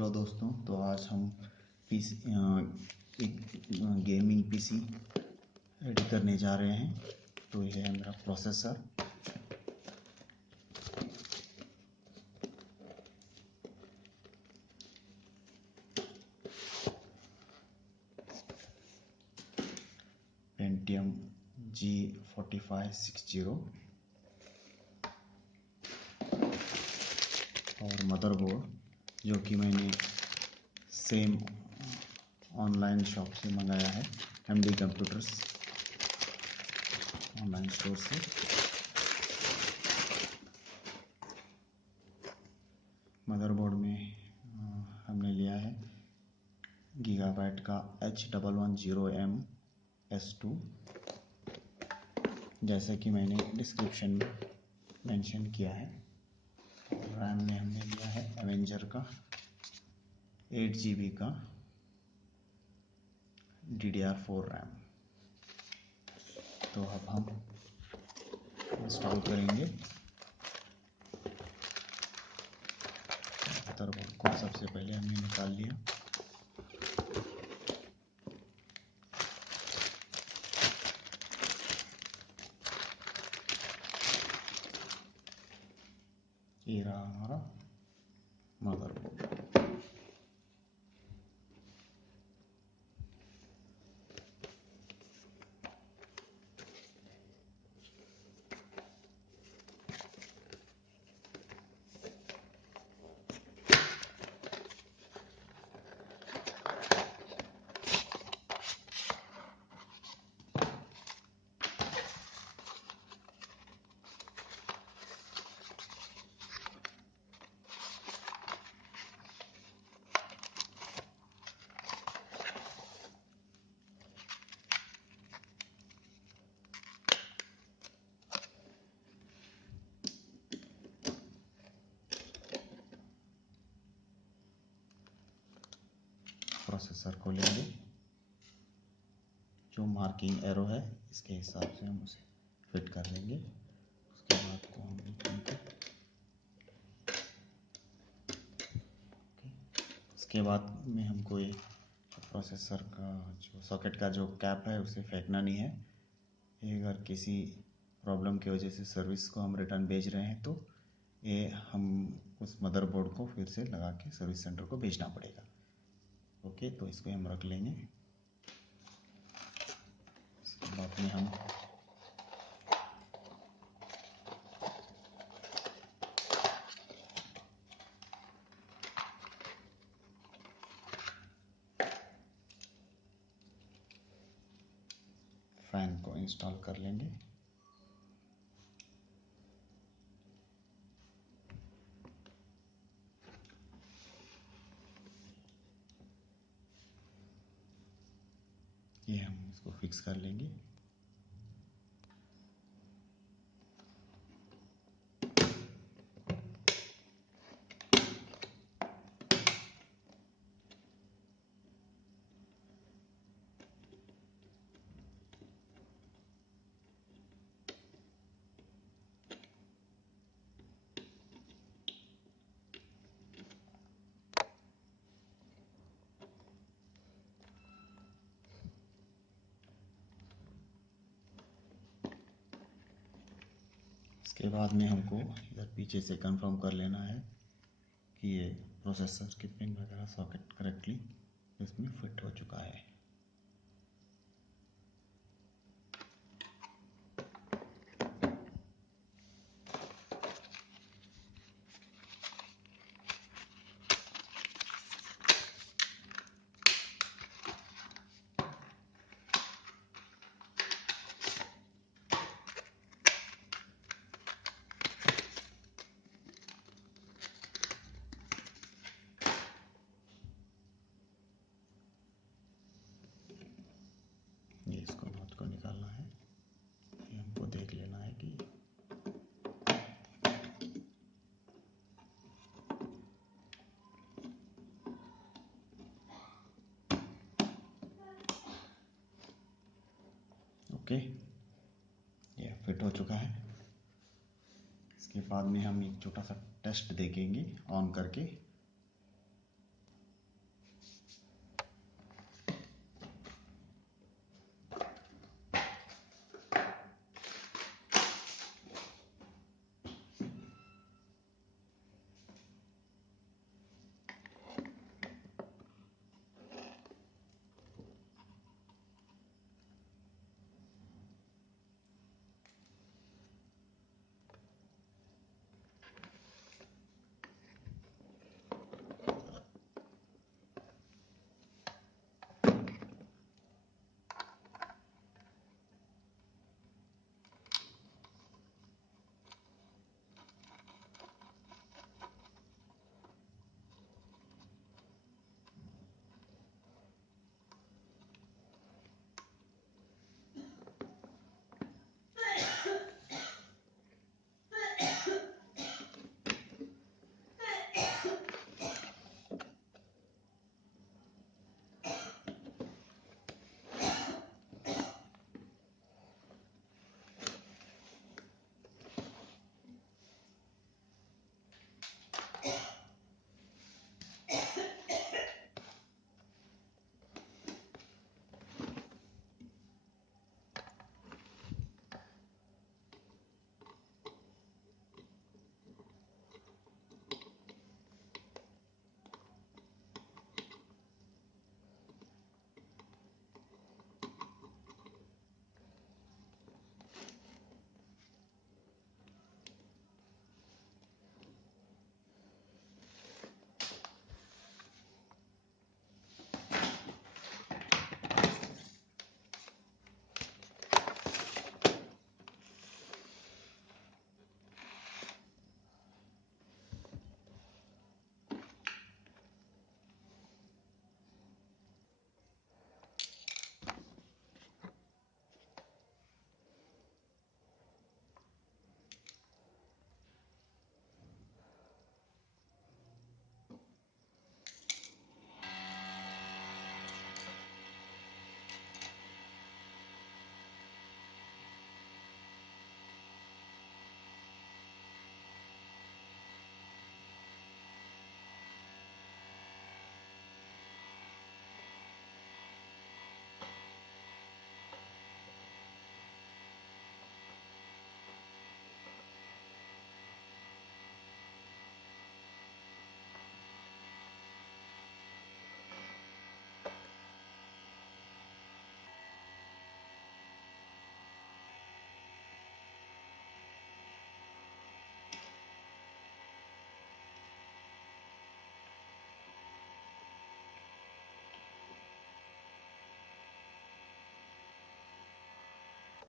Hello दोस्तों, तो आज हम पीसी एक गेमिंग पीसी रेडी करने जा रहे हैं। तो यह है मेरा प्रोसेसर। पेंटियम G4560 और मदरबोर्ड जो कि मैंने सेम ऑनलाइन शॉप से मंगाया है, MD कंप्यूटर्स ऑनलाइन स्टोर से। मदरबोर्ड में हमने लिया है गीगाबाइट का H110M-S2, जैसे कि मैंने डिस्क्रिप्शन में मेंशन किया है। रैम में हमने लिया है एवेंजर का 8 GB का DDR4 रैम। तो अब हम इंस्टॉल करेंगे। मदरबोर्ड को सबसे पहले हमने निकाल लिया। ये रहा हमारा मदरबोर्ड। प्रोसेसर को लेंगे, जो मार्किंग एरो है इसके हिसाब से हम उसे फिट कर लेंगे। उसके बाद को हम उसके बाद में हमको ये प्रोसेसर का जो सॉकेट का जो कैप है उसे फेंकना नहीं है। ये अगर किसी प्रॉब्लम की वजह से सर्विस को हम रिटर्न भेज रहे हैं तो ये हम उस मदरबोर्ड को फिर से लगा के सर्विस सेंटर को भेजना पड़ेगा। ओके, तो इसको हम रख लेंगे। इसके बाद में हम फैन को इंस्टॉल कर लेंगे। ये हम इसको फिक्स कर लेंगे। इसके बाद में हमको इधर पीछे से कंफर्म कर लेना है कि ये प्रोसेसर की पिन वगैरह सॉकेट करेक्टली इसमें फिट हो चुका है। ये इसको नॉट को निकालना है। ये हमको देख लेना है कि ओके, ये फिट हो चुका है। इसके बाद में हम एक छोटा सा टेस्ट देखेंगे ऑन करके।